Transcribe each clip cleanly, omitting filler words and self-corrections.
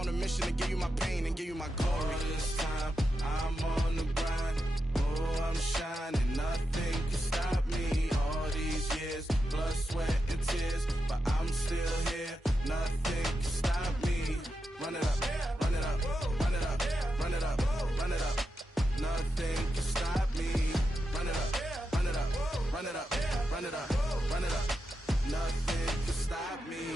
on a mission to give you my pain and give you my glory. All this time, I'm on the grind. Oh, I'm shining, nothing can stop me. All these years, blood, sweat, and tears, but I'm still here. Nothing can stop me. Run it up, run it up, run it up, run it up, run it up. Nothing can stop me. Run it up, run it up, run it up, run it up, run it up. Nothing can stop me.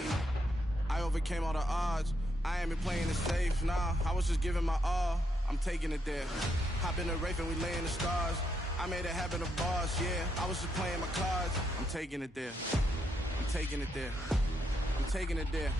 I overcame all the odds. I ain't been playing it safe, nah. I was just giving my all. I'm taking it there. Hop in the Wraith and we lay in the stars. I made it happen to boss, yeah. I was just playing my cards. I'm taking it there. I'm taking it there. I'm taking it there.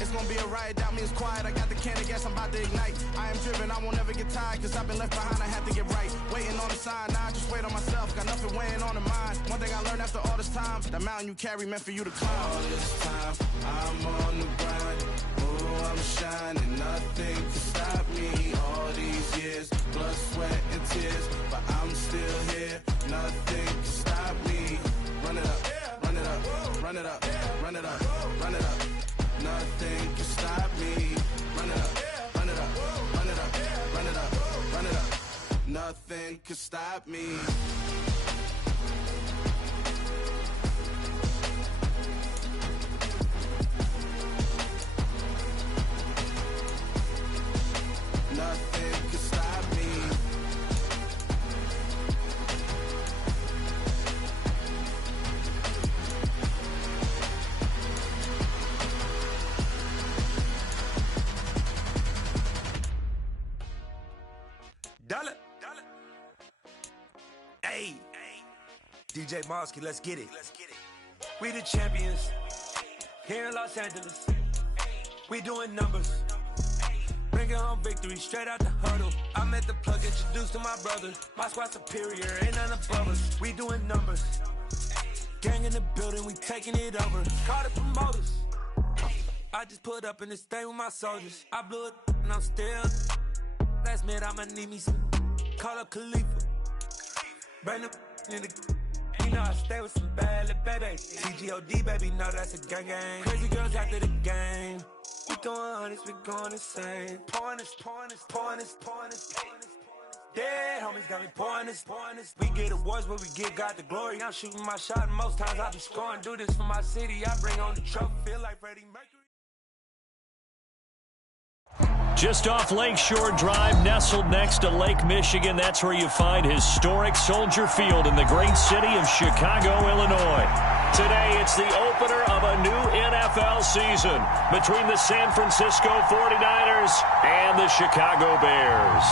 It's gonna be a riot, doubt me it's quiet. I got the can of gas, I'm about to ignite. I am driven, I won't ever get tired, cause I've been left behind, I have to get right. Waiting on the sign, now I just wait on myself. Got nothing weighing on the mind. One thing I learned after all this time, the mountain you carry meant for you to climb. All this time, I'm on the grind. Oh, I'm shining, nothing can stop me. All these years, blood, sweat, and tears, but I'm still here. Nothing can stop me. Run it up, run it up, run it up, run it up, run it up. Nothing can stop me. Run it up, run it up, run it up, run it up, run it up. Nothing can stop me. Nothing can stop me. Dollar. Hey. DJ Mosky, let's get it. We the champions here in Los Angeles. We doing numbers. Bringing home victory straight out the huddle. I met the plug, introduced to my brother. My squad superior, ain't none above us. We doing numbers. Gang in the building, we taking it over. Call the promoters. I just put up in this thing with my soldiers. I blew it and I'm still. Last minute I'ma need me some. Call up Khalifa. Brand new in the. You know I stay with some bad little babies. TGOD baby, know that's a gang gang. Crazy girls after the game. We throwing hundreds, we going insane. Pouring this. Dead homies got me pouring this. We get awards, but we give God the glory. I'm shooting my shot, and most times I be scoring. Do this for my city, I bring on the trophy. Feel like Freddie Mercury. Just off Lakeshore Drive, nestled next to Lake Michigan, that's where you find historic Soldier Field in the great city of Chicago, Illinois. Today, it's the opener of a new NFL season between the San Francisco 49ers and the Chicago Bears.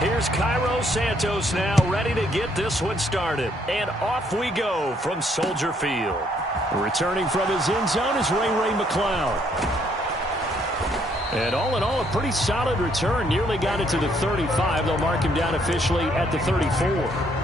Here's Cairo Santos now, ready to get this one started. And off we go from Soldier Field. Returning from his end zone is Ray McCloud. And all in all, a pretty solid return. Nearly got it to the 35. They'll mark him down officially at the 34.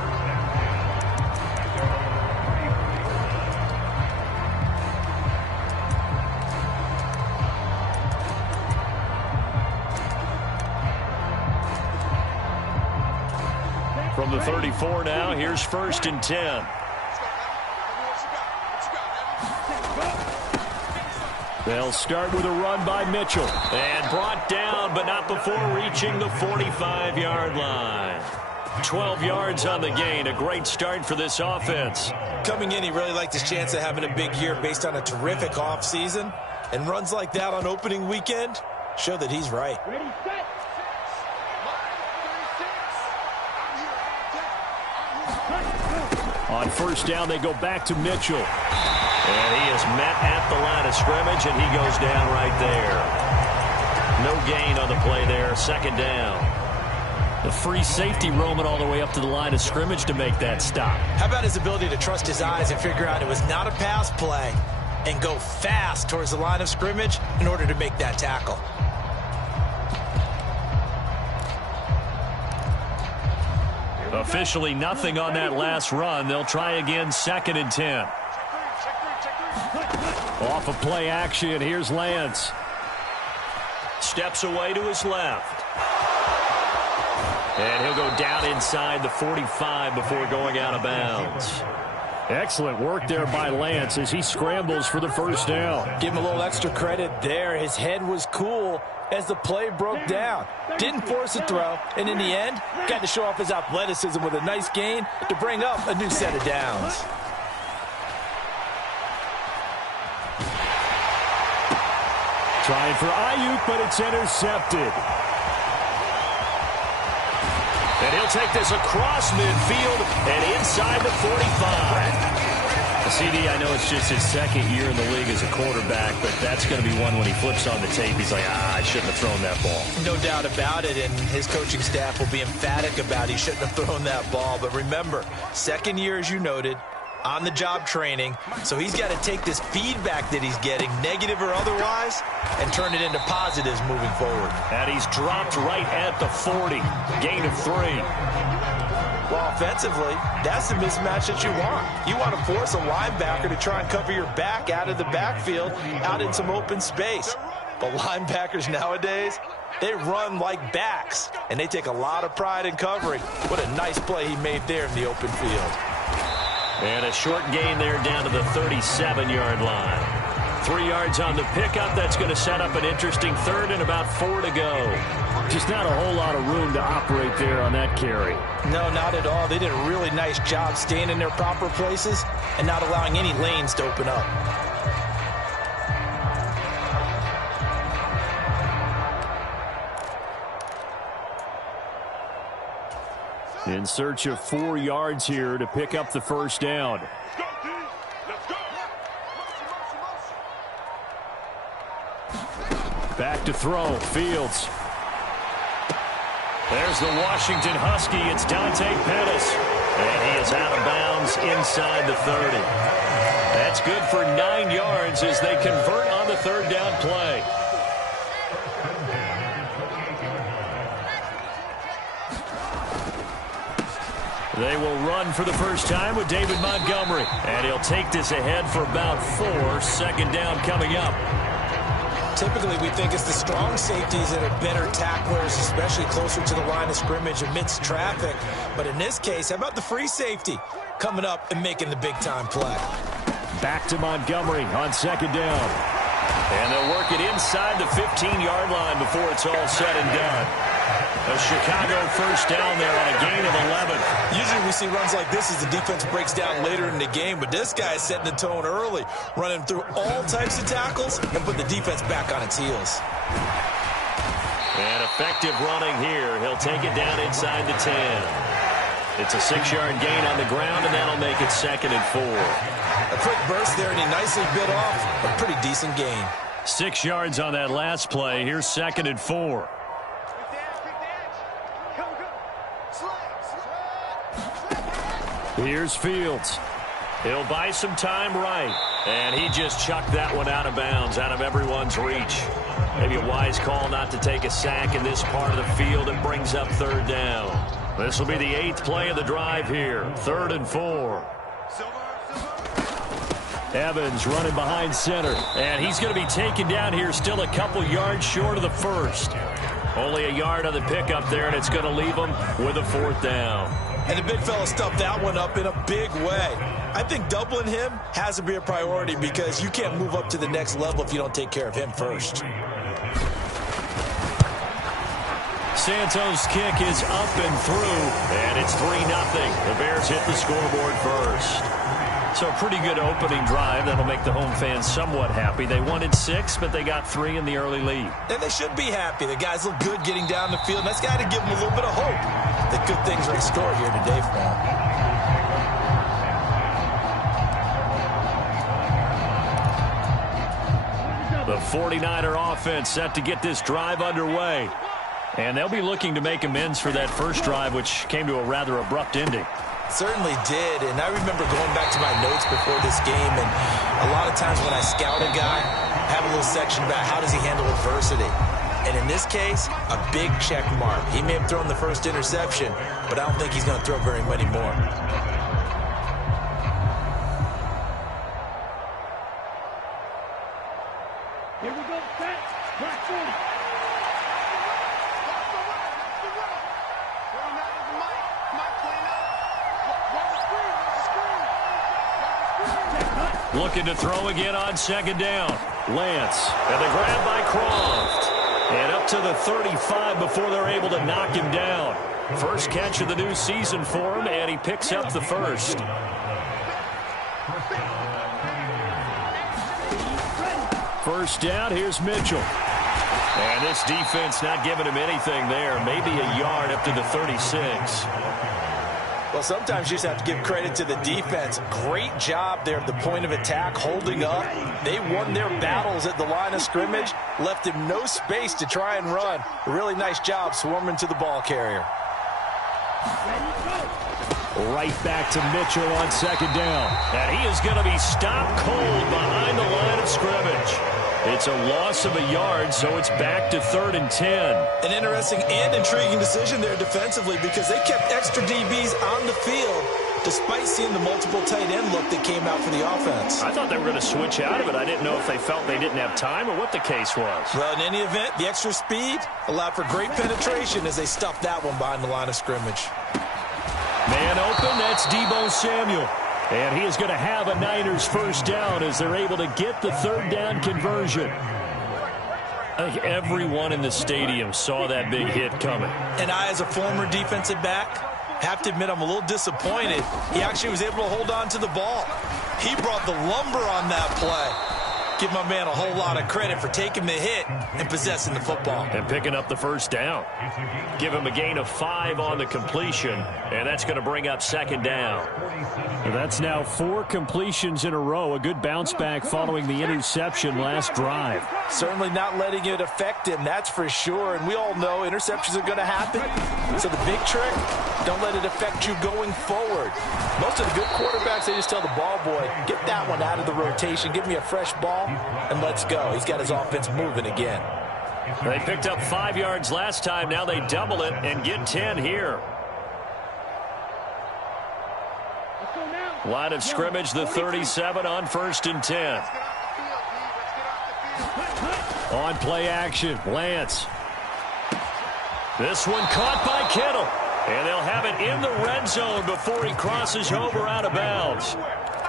From the 34 now, here's 1st and 10. They'll start with a run by Mitchell. And brought down, but not before reaching the 45-yard line. 12 yards on the gain. A great start for this offense. Coming in, he really liked his chance of having a big year based on a terrific offseason. And runs like that on opening weekend show that he's right. Ready, set. On 1st down, they go back to Mitchell. And he is met at the line of scrimmage, and he goes down right there. No gain on the play there. 2nd down. The free safety roaming all the way up to the line of scrimmage to make that stop. How about his ability to trust his eyes and figure out it was not a pass play and go fast towards the line of scrimmage in order to make that tackle? Officially nothing on that last run. They'll try again, 2nd and 10. Off of play action, here's Lance. Steps away to his left. And he'll go down inside the 45 before going out of bounds. Excellent work there by Lance as he scrambles for the first down. Give him a little extra credit there. His head was cool as the play broke down. Didn't force a throw, and in the end, got to show off his athleticism with a nice gain to bring up a new set of downs. Trying for Ayuk, but it's intercepted. And he'll take this across midfield and inside the 45. CD, I know it's just his second year in the league as a quarterback, but that's going to be one when he flips on the tape. He's like, I shouldn't have thrown that ball. No doubt about it, and his coaching staff will be emphatic about he shouldn't have thrown that ball. But remember, second year, as you noted, on-the-job training, so he's got to take this feedback that he's getting, negative or otherwise, and turn it into positives moving forward. And he's dropped right at the 40. Gain of 3. Well, offensively, that's the mismatch that you want. You want to force a linebacker to try and cover your back out of the backfield, out in some open space. But linebackers nowadays, they run like backs, and they take a lot of pride in covering. What a nice play he made there in the open field. And a short gain there down to the 37-yard line. 3 yards on the pickup. That's going to set up an interesting third and about 4 to go. Just not a whole lot of room to operate there on that carry. No, not at all. They did a really nice job staying in their proper places and not allowing any lanes to open up. In search of 4 yards here to pick up the first down. Back to throw. Fields. There's the Washington Husky. It's Dante Pettis. And he is out of bounds inside the 30. That's good for 9 yards as they convert on the third down play. They will run for the first time with David Montgomery. And he'll take this ahead for about 4. Second down coming up. Typically, we think it's the strong safeties that are better tacklers, especially closer to the line of scrimmage amidst traffic. But in this case, how about the free safety coming up and making the big-time play? Back to Montgomery on second down. And they'll work it inside the 15-yard line before it's all said and done. A Chicago first down there on a gain of 11. Usually we see runs like this as the defense breaks down later in the game, but this guy is setting the tone early, running through all types of tackles and put the defense back on its heels. And effective running here. He'll take it down inside the 10. It's a 6-yard gain on the ground, and that'll make it 2nd and 4. A quick burst there, and he nicely bit off a pretty decent gain. 6 yards on that last play. Here's 2nd and 4. Here's Fields. He'll buy some time right. And he just chucked that one out of bounds, out of everyone's reach. Maybe a wise call not to take a sack in this part of the field. It brings up third down. This will be the 8th play of the drive here. 3rd and 4. Evans running behind center. And he's going to be taken down here, still a couple yards short of the first. Only a yard on the pickup there, and it's going to leave him with a 4th down. And the big fella stuffed that one up in a big way. I think doubling him has to be a priority because you can't move up to the next level if you don't take care of him first. Santos' kick is up and through, and it's 3-0. The Bears hit the scoreboard first. So a pretty good opening drive. That'll make the home fans somewhat happy. They wanted 6, but they got 3 in the early lead. And they should be happy. The guys look good getting down the field, and that's got to give them a little bit of hope that good things are in store here today for them. The 49er offense set to get this drive underway. And they'll be looking to make amends for that first drive, which came to a rather abrupt ending. Certainly did, and I remember going back to my notes before this game, and a lot of times when I scout a guy, I have a little section about how does he handle adversity. And in this case, a big check mark. He may have thrown the first interception, but I don't think he's going to throw very many more. Here we go, set, track 40. Looking to throw again on second down. Lance, and the grab by Croft. And up to the 35 before they're able to knock him down. First catch of the new season for him, and he picks up the first. First down, here's Mitchell. And this defense not giving him anything there. Maybe a yard up to the 36. Well, sometimes you just have to give credit to the defense. Great job there at the point of attack, holding up. They won their battles at the line of scrimmage, left him no space to try and run. A really nice job swarming to the ball carrier. Right back to Mitchell on second down. And he is going to be stopped cold behind the line of scrimmage. It's a loss of a yard, so it's back to 3rd and 10. An interesting and intriguing decision there defensively because they kept extra DBs on the field despite seeing the multiple tight end look that came out for the offense. I thought they were going to switch out of it. I didn't know if they felt they didn't have time or what the case was. Well, in any event, the extra speed allowed for great penetration as they stuffed that one behind the line of scrimmage. Man open, that's Deebo Samuel. And he is going to have a Niners first down as they're able to get the 3rd down conversion. Everyone in the stadium saw that big hit coming. And I, as a former defensive back, have to admit I'm a little disappointed. He actually was able to hold on to the ball. He brought the lumber on that play. Give my man a whole lot of credit for taking the hit and possessing the football. And picking up the first down. Give him a gain of 5 on the completion, and that's going to bring up 2nd down. That's now 4 completions in a row. A good bounce back following the interception last drive. Certainly not letting it affect him, that's for sure. And we all know interceptions are going to happen. So the big trick, don't let it affect you going forward. Most of the good quarterbacks, they just tell the ball boy, get that one out of the rotation, give me a fresh ball, and let's go. He's got his offense moving again. They picked up 5 yards last time. Now they double it and get 10 here. Line of scrimmage, the 37 on 1st and 10. On play action, Lance. This one caught by Kittle. And they'll have it in the red zone before he crosses over out of bounds.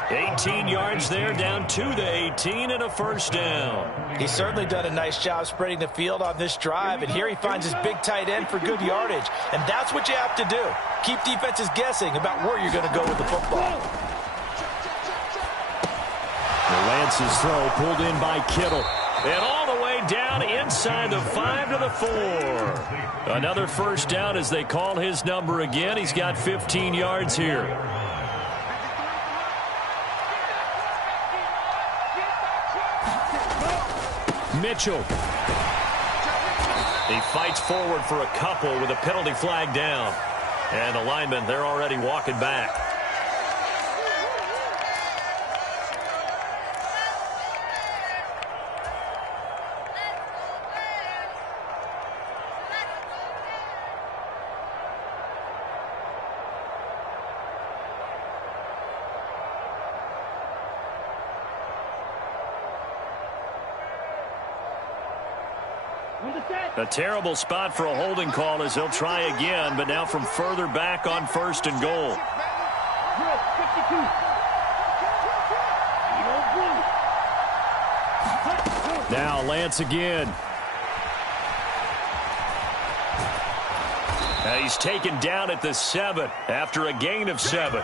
18 yards there, down to the 18 and a first down. He's certainly done a nice job spreading the field on this drive, and here he finds his big tight end for good yardage. And that's what you have to do. Keep defenses guessing about where you're going to go with the football. Lance's throw pulled in by Kittle. And all the way down inside the 5 to the 4. Another first down as they call his number again. He's got 15 yards here. Mitchell. He fights forward for a couple with a penalty flag down. And the linemen, they're already walking back. A terrible spot for a holding call as he'll try again, but now from further back on 1st and goal. Now Lance again. Now he's taken down at the 7 after a gain of 7.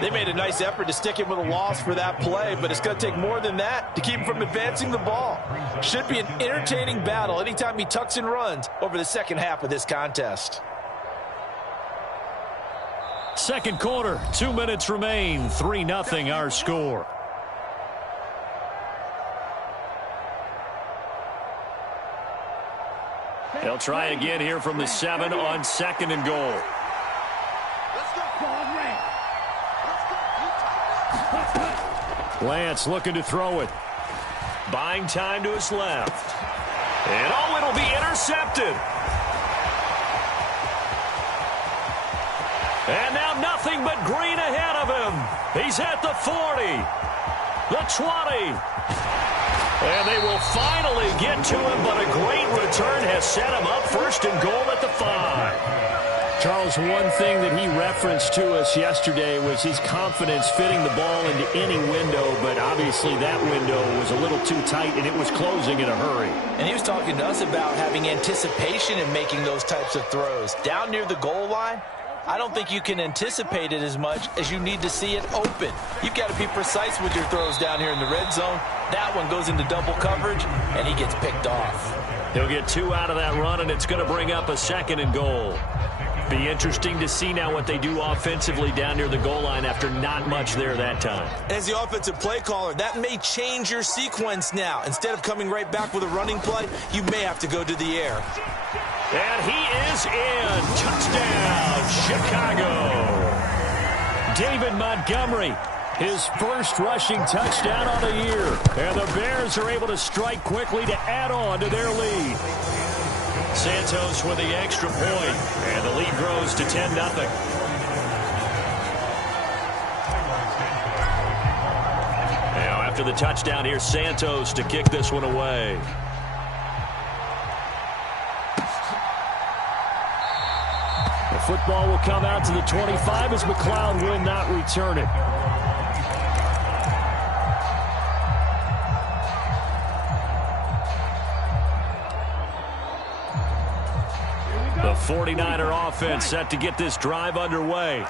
They made a nice effort to stick him with a loss for that play, but it's going to take more than that to keep him from advancing the ball. Should be an entertaining battle anytime he tucks and runs over the second half of this contest. Second quarter, 2 minutes remain, 3-0 our score. They'll try again here from the 7 on 2nd and goal. Lance looking to throw it. Buying time to his left. And oh, it'll be intercepted. And now nothing but green ahead of him. He's at the 40. The 20. And they will finally get to him, but a great return has set him up 1st and goal at the 5. Charles, one thing that he referenced to us yesterday was his confidence fitting the ball into any window, but obviously that window was a little too tight, and it was closing in a hurry. And he was talking to us about having anticipation in making those types of throws. Down near the goal line, I don't think you can anticipate it as much as you need to see it open. You've got to be precise with your throws down here in the red zone. That one goes into double coverage, and he gets picked off. He'll get 2 out of that run, and it's going to bring up a 2nd and goal. Be interesting to see now what they do offensively down near the goal line after not much there that time. As the offensive play caller, that may change your sequence now. Instead of coming right back with a running play, you may have to go to the air. And he is in. Touchdown, Chicago. David Montgomery, his first rushing touchdown on the year. And the Bears are able to strike quickly to add on to their lead. Santos with the extra point, and the lead grows to 10-0. Now after the touchdown, here's Santos to kick this one away. The football will come out to the 25 as McLeod will not return it. The 49er offense set to get this drive underway.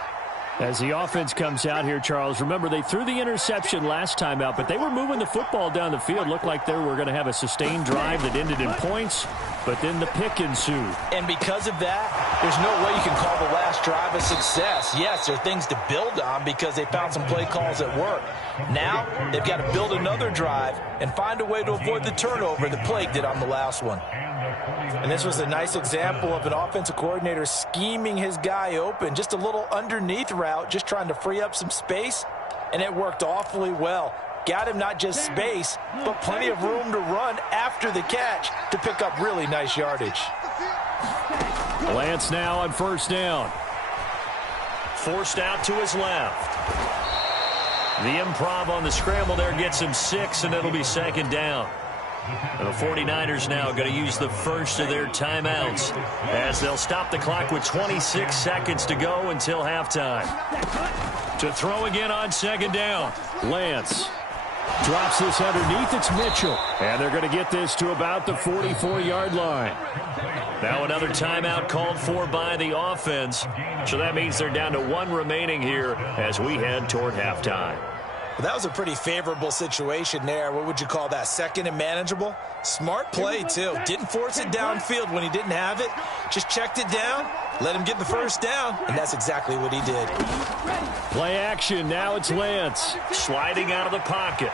As the offense comes out here, Charles, remember they threw the interception last time out, but they were moving the football down the field. Looked like they were going to have a sustained drive that ended in points, but then the pick ensued. And because of that, there's no way you can call the last drive a success. Yes, there are things to build on because they found some play calls that work. Now, they've got to build another drive and find a way to avoid the turnover that plagued it on the last one. And this was a nice example of an offensive coordinator scheming his guy open. Just a little underneath route, just trying to free up some space, and it worked awfully well. Got him not just space, but plenty of room to run after the catch to pick up really nice yardage. Lance now on first down. Forced out to his left. The improv on the scramble there gets him 6, and it'll be 2nd down. And the 49ers now going to use the first of their timeouts as they'll stop the clock with 26 seconds to go until halftime. To throw again on 2nd down. Lance drops this underneath. It's Mitchell. And they're going to get this to about the 44-yard line. Now another timeout called for by the offense. So that means they're down to 1 remaining here as we head toward halftime. Well, that was a pretty favorable situation there. What would you call that? 2nd and manageable? Smart play, too. Didn't force it downfield when he didn't have it. Just checked it down, let him get the first down, and that's exactly what he did. Play action. Now it's Lance sliding out of the pocket.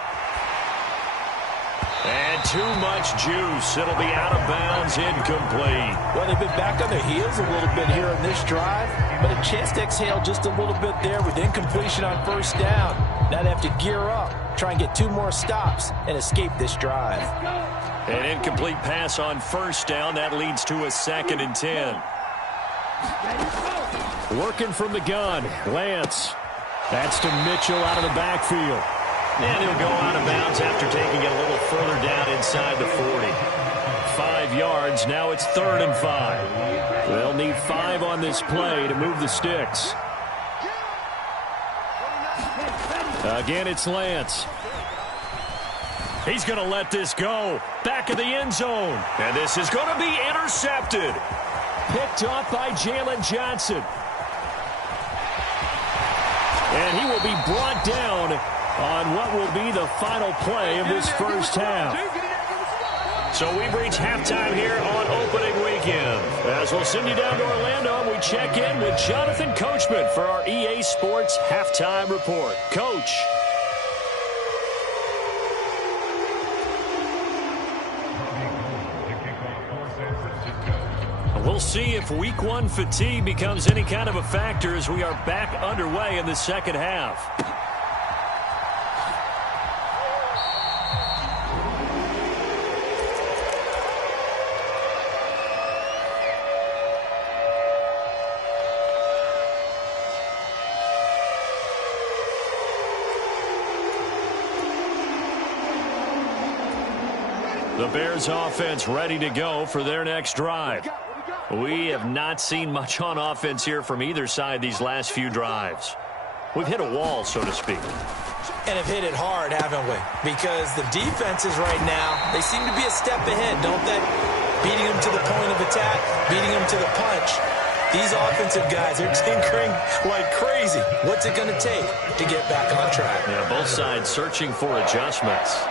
And too much juice. It'll be out of bounds, incomplete. Well, they've been back on their heels a little bit here in this drive, but a chance to exhale just a little bit there with incompletion on first down. Now they have to gear up, try and get 2 more stops, and escape this drive. An incomplete pass on first down. That leads to a 2nd and 10. Working from the gun, Lance. That's to Mitchell out of the backfield. And he'll go out of bounds after taking it a little further down inside the 40. 5 yards. Now it's 3rd and 5. They'll need 5 on this play to move the sticks. Again, it's Lance. He's going to let this go. Back of the end zone. And this is going to be intercepted. Picked off by Jalen Johnson. And he will be brought down on what will be the final play of this first half. So we've reached halftime here on opening weekend. As we'll send you down to Orlando, and we check in with Jonathan Coachman for our EA Sports Halftime Report. Coach. We'll see if week 1 fatigue becomes any kind of a factor as we are back underway in the second half. The Bears offense ready to go for their next drive. We have not seen much on offense here from either side these last few drives. We've hit a wall, so to speak. And have hit it hard, haven't we? Because the defenses right now, they seem to be a step ahead, don't they? Beating them to the point of attack, beating them to the punch. These offensive guys, they're tinkering like crazy. What's it going to take to get back on track? Yeah, both sides searching for adjustments.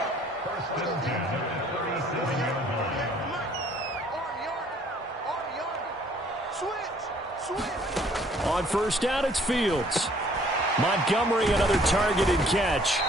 On first down, it's Fields. Montgomery, another targeted catch.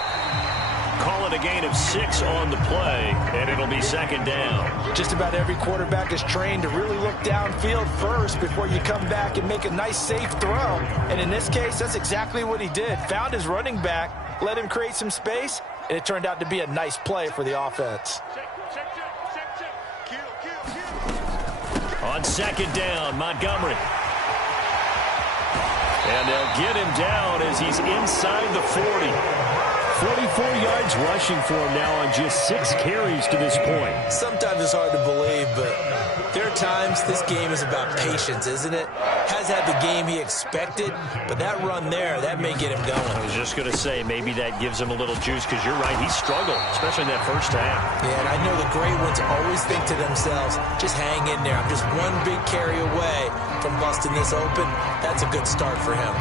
Call it a gain of 6 on the play, and it'll be second down. Just about every quarterback is trained to really look downfield first before you come back and make a nice, safe throw. And in this case, that's exactly what he did. Found his running back, let him create some space, and it turned out to be a nice play for the offense. On second down, Montgomery. And they'll get him down as he's inside the 40. 44 yards rushing for him now on just 6 carries to this point. Sometimes it's hard to believe, but there are times this game is about patience, isn't it? Has had the game he expected, but that run there, that may get him going. I was just going to say, maybe that gives him a little juice, because you're right, he struggled, especially in that first half. Yeah, and I know the great ones always think to themselves, just hang in there. I'm just one big carry away from busting this open. That's a good start for him.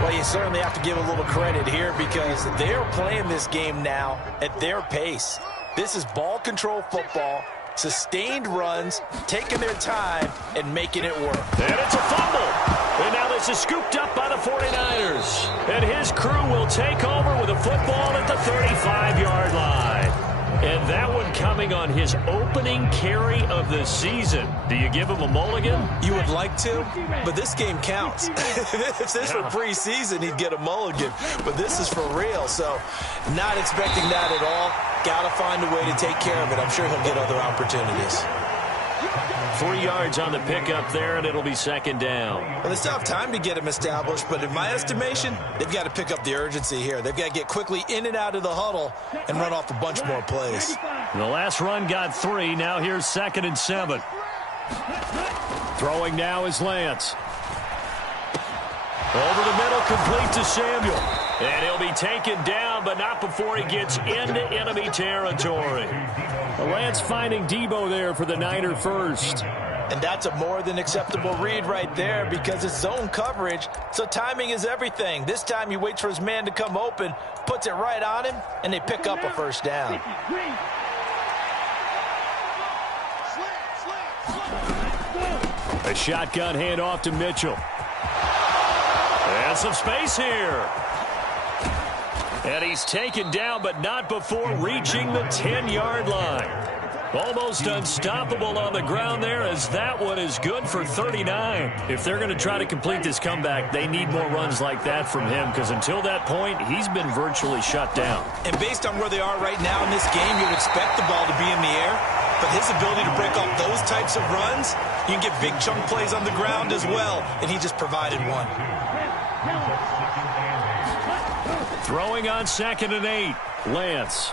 Well, you certainly have to give a little credit here because they're playing this game now at their pace. This is ball control football, sustained runs, taking their time, and making it work. And it's a fumble. And now this is scooped up by the 49ers. And his crew will take over with a football at the 35-yard line. And that one coming on his opening carry of the season. Do you give him a mulligan? You would like to, but this game counts. If this were preseason, he'd get a mulligan. But this is for real, so not expecting that at all. Got to find a way to take care of it. I'm sure he'll get other opportunities. 3 yards on the pickup there, and it'll be second down. Well, they still have time to get him established, but in my estimation, they've got to pick up the urgency here. They've got to get quickly in and out of the huddle and run off a bunch more plays. The last run got 3. Now here's 2nd and 7. Throwing now is Lance. Over the middle, complete to Samuel. And he'll be taken down, but not before he gets into enemy territory. Lance finding Debo there for the Niner first. And that's a more than acceptable read right there because it's zone coverage, so timing is everything. This time he waits for his man to come open, puts it right on him, and they pick up a first down. A shotgun handoff to Mitchell. And some space here. And he's taken down, but not before reaching the 10-yard line. Almost unstoppable on the ground there, as that one is good for 39. If they're going to try to complete this comeback, they need more runs like that from him, because until that point, he's been virtually shut down. And based on where they are right now in this game, you'd expect the ball to be in the air. But his ability to break off those types of runs, you can get big chunk plays on the ground as well, and he just provided one. Throwing on 2nd and 8, Lance.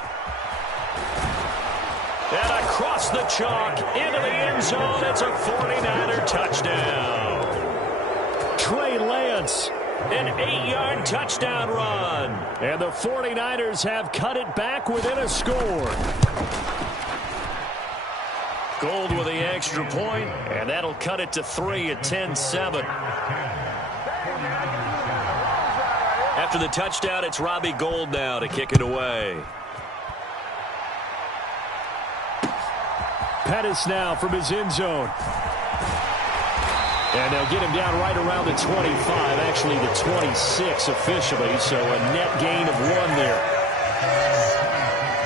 And across the chalk, into the end zone, it's a 49er touchdown. Trey Lance, an 8-yard touchdown run. And the 49ers have cut it back within a score. Gold with the extra point, and that'll cut it to 3 at 10-7. After the touchdown, it's Robbie Gould now to kick it away. Pettis now from his end zone. And they'll get him down right around the 25, actually the 26 officially, so a net gain of 1 there.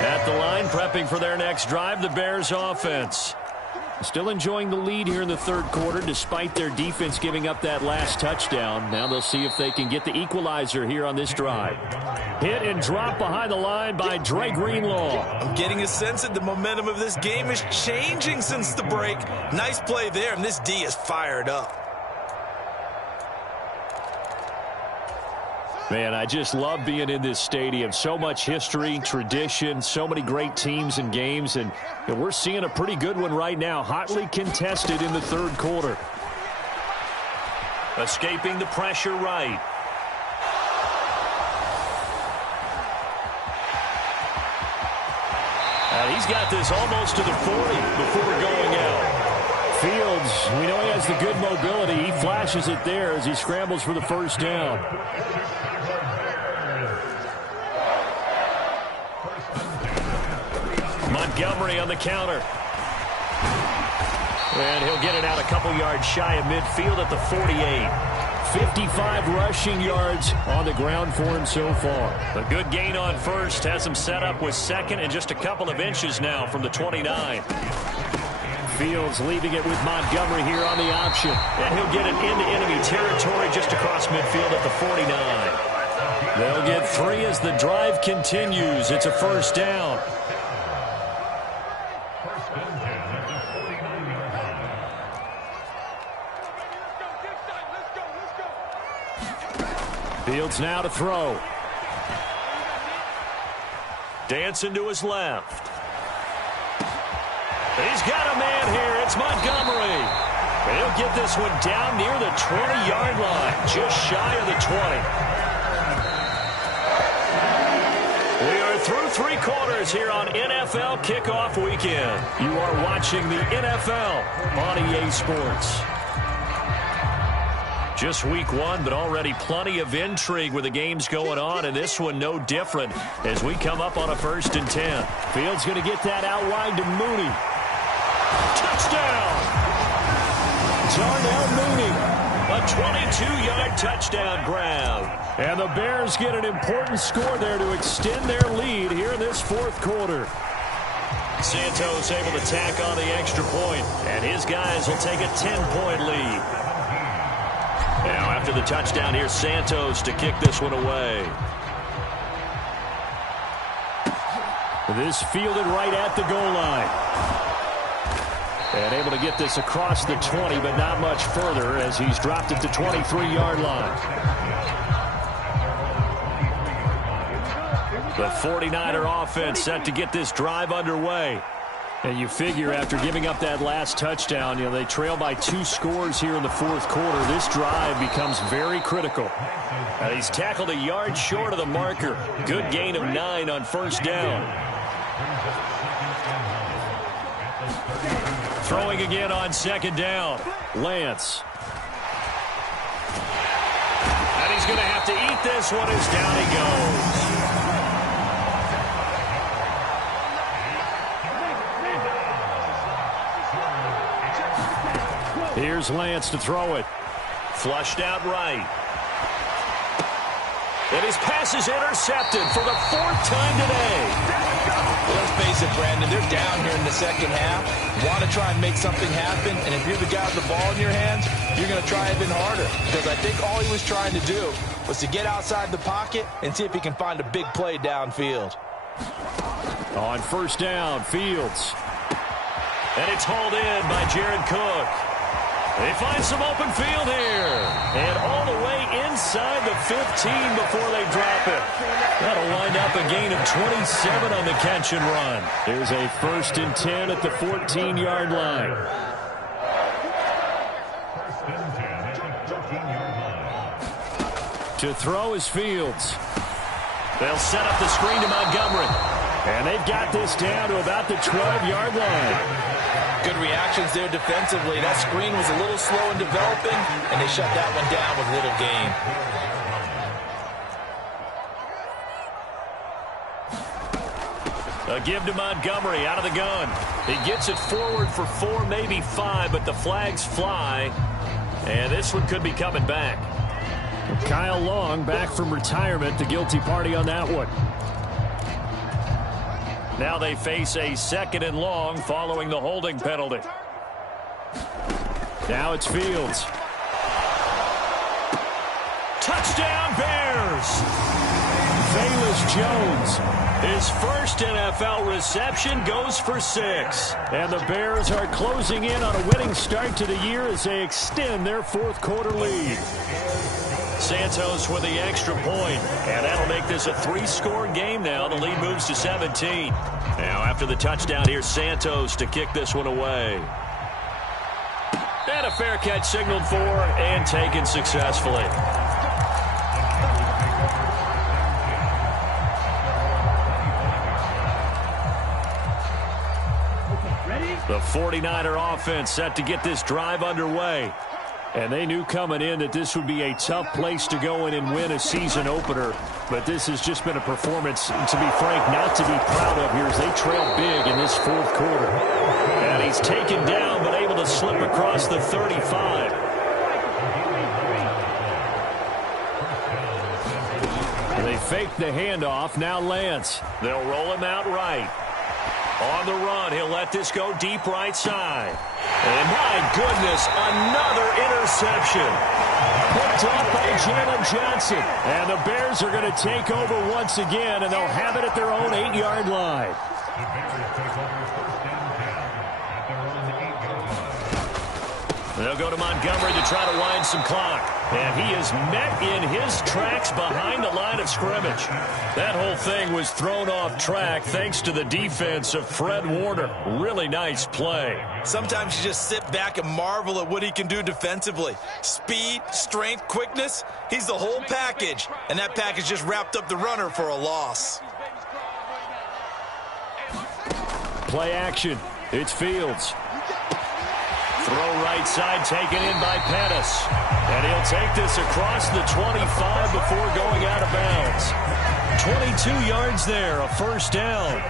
At the line, prepping for their next drive, the Bears offense. Still enjoying the lead here in the third quarter, despite their defense giving up that last touchdown. Now they'll see if they can get the equalizer here on this drive. Hit and drop behind the line by Dre Greenlaw. I'm getting a sense that the momentum of this game is changing since the break. Nice play there, and this D is fired up. Man, I just love being in this stadium. So much history, tradition, so many great teams and games, and we're seeing a pretty good one right now, hotly contested in the third quarter. Escaping the pressure right. And he's got this almost to the 40 before going out. Fields, we know he has the good mobility. He flashes it there as he scrambles for the first down. Montgomery on the counter. And he'll get it out a couple yards shy of midfield at the 48. 55 rushing yards on the ground for him so far. A good gain on first has him set up with second and just a couple of inches now from the 29. Fields leaving it with Montgomery here on the option. And he'll get it into enemy territory just across midfield at the 49. They'll get 3 as the drive continues. It's a first down. Fields now to throw. Dancing to his left. He's got a man here. It's Montgomery. He'll get this one down near the 20-yard line, just shy of the 20. We are through 3 quarters here on NFL Kickoff Weekend. You are watching the NFL on EA Sports. Just week 1, but already plenty of intrigue with the games going on, and this one no different as we come up on a 1st and 10. Fields going to get that out wide to Mooney. Touchdown! Darnell Mooney, a 22-yard touchdown grab. And the Bears get an important score there to extend their lead here in this 4th quarter. Santos able to tack on the extra point, and his guys will take a 10-point lead. Now, after the touchdown, here's Santos to kick this one away. This fielded right at the goal line. And able to get this across the 20, but not much further as he's dropped it to 23-yard line. The 49er offense set to get this drive underway. And you figure after giving up that last touchdown, they trail by 2 scores here in the 4th quarter. This drive becomes very critical. He's tackled a yard short of the marker. Good gain of 9 on first down. Throwing again on 2nd down. Lance. And he's going to have to eat this one as down he goes. Here's Lance to throw it. Flushed out right. And his pass is intercepted for the 4th time today. Well, let's face it, Brandon, they're down here in the second half. Want to try and make something happen, and if you're the guy with the ball in your hands, you're going to try even harder. Because I think all he was trying to do was to get outside the pocket and see if he can find a big play downfield. On first down, Fields. And it's hauled in by Jared Cook. They find some open field here. And all the way inside the 15 before they drop it. That'll wind up a gain of 27 on the catch and run. Here's a 1st and 10 at the 14-yard line. To throw is Fields. They'll set up the screen to Montgomery. And they've got this down to about the 12-yard line. Good reactions there defensively. That screen was a little slow in developing, and they shut that one down with little gain. A give to Montgomery out of the gun. He gets it forward for 4, maybe 5, but the flags fly. And this one could be coming back. Kyle Long back from retirement, the guilty party on that one. Now they face a 2nd and long following the holding penalty. Now it's Fields. Touchdown Bears! Velus Jones, his first NFL reception, goes for 6. And the Bears are closing in on a winning start to the year as they extend their 4th quarter lead. Santos with the extra point, and that'll make this a 3-score game now. The lead moves to 17. Now after the touchdown, here's Santos to kick this one away. And a fair catch signaled for and taken successfully. The 49er offense set to get this drive underway. And they knew coming in that this would be a tough place to go in and win a season opener. But this has just been a performance, to be frank, not to be proud of here as they trail big in this fourth quarter. And he's taken down but able to slip across the 35. And they fake the handoff. Now Lance. They'll roll him out right. On the run, he'll let this go deep right side. And my goodness, another interception. Picked up by Jalen Johnson. And the Bears are going to take over once again, and they'll have it at their own 8-yard line. They'll go to Montgomery to try to wind some clock. And he is met in his tracks behind the line of scrimmage. That whole thing was thrown off track thanks to the defense of Fred Warner. Really nice play. Sometimes you just sit back and marvel at what he can do defensively. Speed, strength, quickness. He's the whole package. And that package just wrapped up the runner for a loss. Play action. It's Fields. Throw right side taken in by Pettis. And he'll take this across the 25 before going out of bounds. 22 yards there, a first down.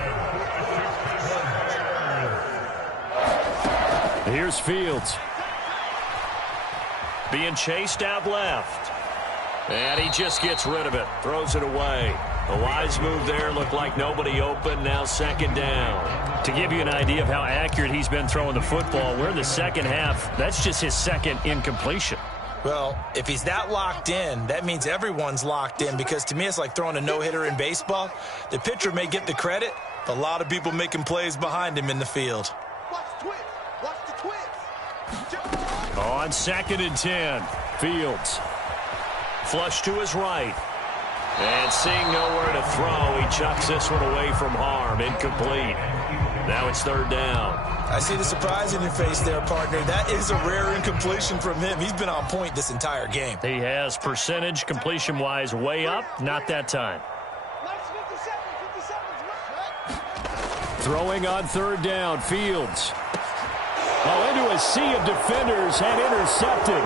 Here's Fields. Being chased out left. And he just gets rid of it. Throws it away. A wise move there. Looked like nobody open. Now second down. To give you an idea of how accurate he's been throwing the football, we're in the second half. That's just his second incompletion. Well, if he's that locked in, that means everyone's locked in, because to me it's like throwing a no-hitter in baseball. The pitcher may get the credit, but a lot of people making plays behind him in the field. Watch the twist. Watch the twist. On 2nd and 10, Fields. Flush to his right. And seeing nowhere to throw, he chucks this one away from harm. Incomplete. Now it's third down. I see the surprise in your face there, partner. That is a rare incompletion from him. He's been on point this entire game. He has percentage completion-wise way up. Not that time. Throwing on third down, Fields. Oh, into a sea of defenders and intercepted.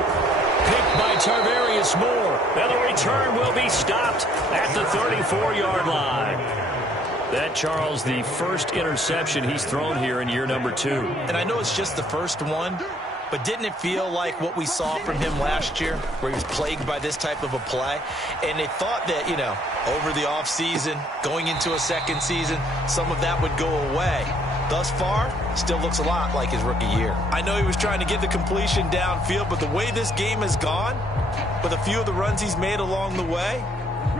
Picked by Tarvarius Moore. And the return will be stopped at the 34-yard line. That, Charles, the first interception he's thrown here in year number 2. And I know it's just the first one, but didn't it feel like what we saw from him last year, where he was plagued by this type of a play? And they thought that, you know, over the offseason, going into a second season, some of that would go away. Thus far, still looks a lot like his rookie year. I know he was trying to get the completion downfield, but the way this game has gone, with a few of the runs he's made along the way,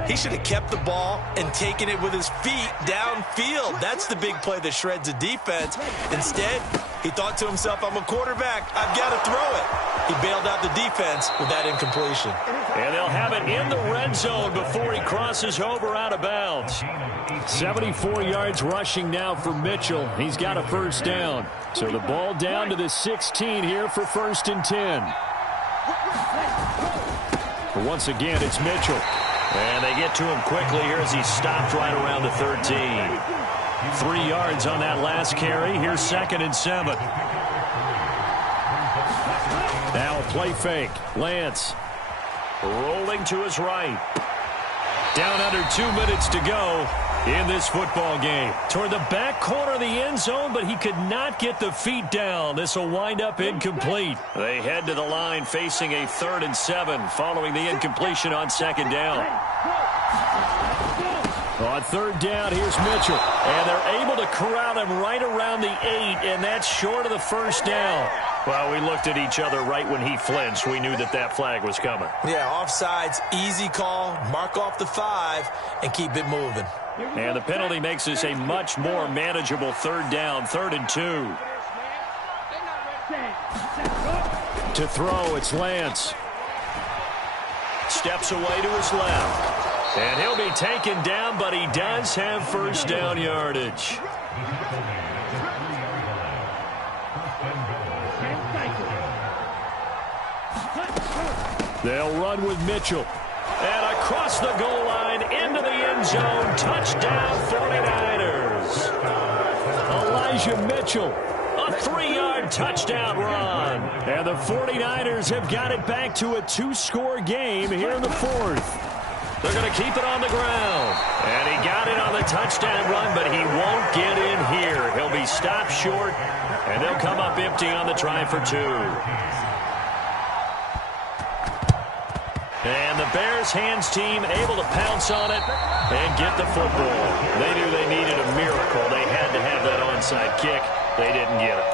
he should have kept the ball and taken it with his feet downfield. That's the big play that shreds a defense. Instead, he thought to himself, I'm a quarterback. I've got to throw it. He bailed out the defense with that incompletion. And they'll have it in the red zone before he crosses over out of bounds. 74 yards rushing now for Mitchell. He's got a first down. So the ball down to the 16 here for 1st and 10. But once again, it's Mitchell. And they get to him quickly here as he stopped right around the 13. 3 yards on that last carry. Here's 2nd and 7. Now a play fake. Lance rolling to his right. Down under 2 minutes to go in this football game. Toward the back corner of the end zone, but he could not get the feet down. This will wind up incomplete. They head to the line facing a 3rd and 7 following the incompletion on 2nd down. On 3rd down, here's Mitchell. And they're able to corral him right around the 8, and that's short of the first down. Well, we looked at each other right when he flinched. We knew that that flag was coming. Yeah, offsides, easy call, mark off the 5, and keep it moving. And the penalty makes this a much more manageable 3rd down, 3rd and 2. To throw, it's Lance. steps away to his left. And he'll be taken down, but he does have first down yardage. They'll run with Mitchell. And across the goal line, into the end zone. Touchdown, 49ers. Elijah Mitchell, a 3-yard touchdown run. And the 49ers have got it back to a 2-score game here in the fourth. They're going to keep it on the ground. And he got it on the touchdown run, but he won't get in here. He'll be stopped short, and they'll come up empty on the try for 2. And the Bears hands team able to pounce on it and get the football. They knew they needed a miracle. They had to have that onside kick. They didn't get it.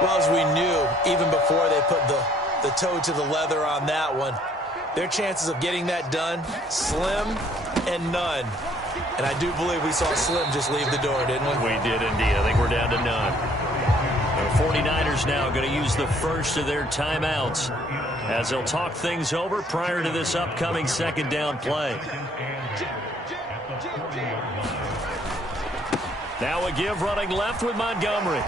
Well, as we knew, even before they put the toe to the leather on that one, their chances of getting that done, slim and none. And I do believe we saw Slim just leave the door, didn't we? We did indeed. I think we're down to none. The 49ers now going to use the first of their timeouts as they'll talk things over prior to this upcoming second down play. Now a give running left with Montgomery.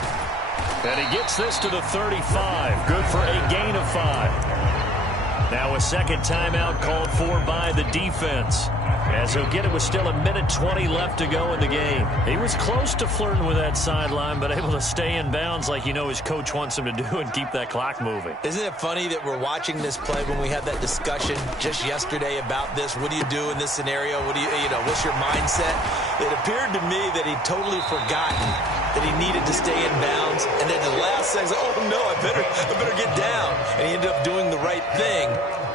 And he gets this to the 35. Good for a gain of 5. Now a second timeout called for by the defense. As he'll get it with still 1:20 left to go in the game. He was close to flirting with that sideline, but able to stay in bounds like you know his coach wants him to do and keep that clock moving. Isn't it funny that we're watching this play when we had that discussion just yesterday about this? What do you do in this scenario? What do you know, what's your mindset? It appeared to me that he'd totally forgotten that he needed to stay in bounds. And then the last second, oh no, I better get down. And he ended up doing the right thing.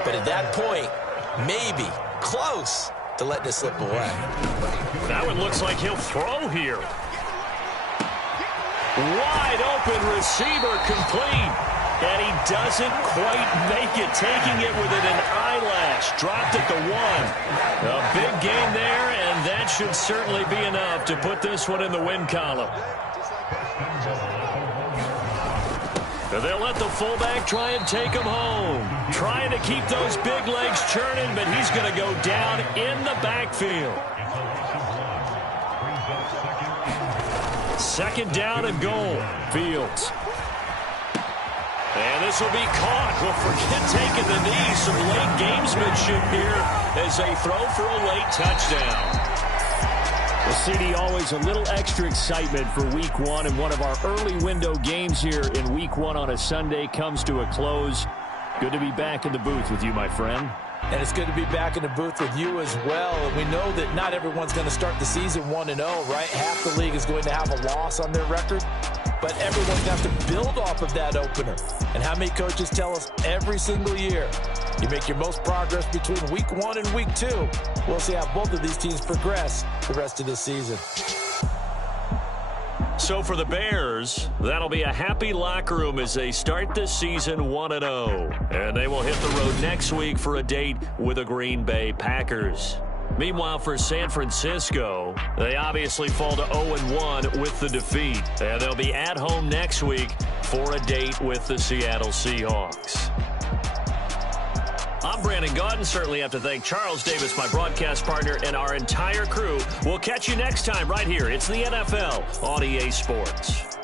But at that point, maybe, close to letting it slip away. That one looks like he'll throw here. Wide open receiver complete. And he doesn't quite make it, taking it within an eyelash. Dropped at the 1. A big gain there, and that should certainly be enough to put this one in the win column. They'll let the fullback try and take him home. Trying to keep those big legs churning, but he's going to go down in the backfield. Second down and goal. Fields. And this will be caught. Well, forget taking the knee. Some late gamesmanship here as they throw for a late touchdown. Well, CD, always a little extra excitement for Week 1, and one of our early window games here in Week 1 on a Sunday comes to a close. Good to be back in the booth with you, my friend. And it's good to be back in the booth with you as well. And we know that not everyone's going to start the season 1-0, right? Half the league is going to have a loss on their record. But everyone's going to have to build off of that opener. And how many coaches tell us every single year, you make your most progress between Week 1 and Week 2. We'll see how both of these teams progress the rest of the season. So for the Bears, that'll be a happy locker room as they start this season 1-0. And they will hit the road next week for a date with the Green Bay Packers. Meanwhile, for San Francisco, they obviously fall to 0-1 with the defeat. And they'll be at home next week for a date with the Seattle Seahawks. I'm Brandon Gaudin. Certainly have to thank Charles Davis, my broadcast partner, and our entire crew. We'll catch you next time right here. It's the NFL on EA Sports.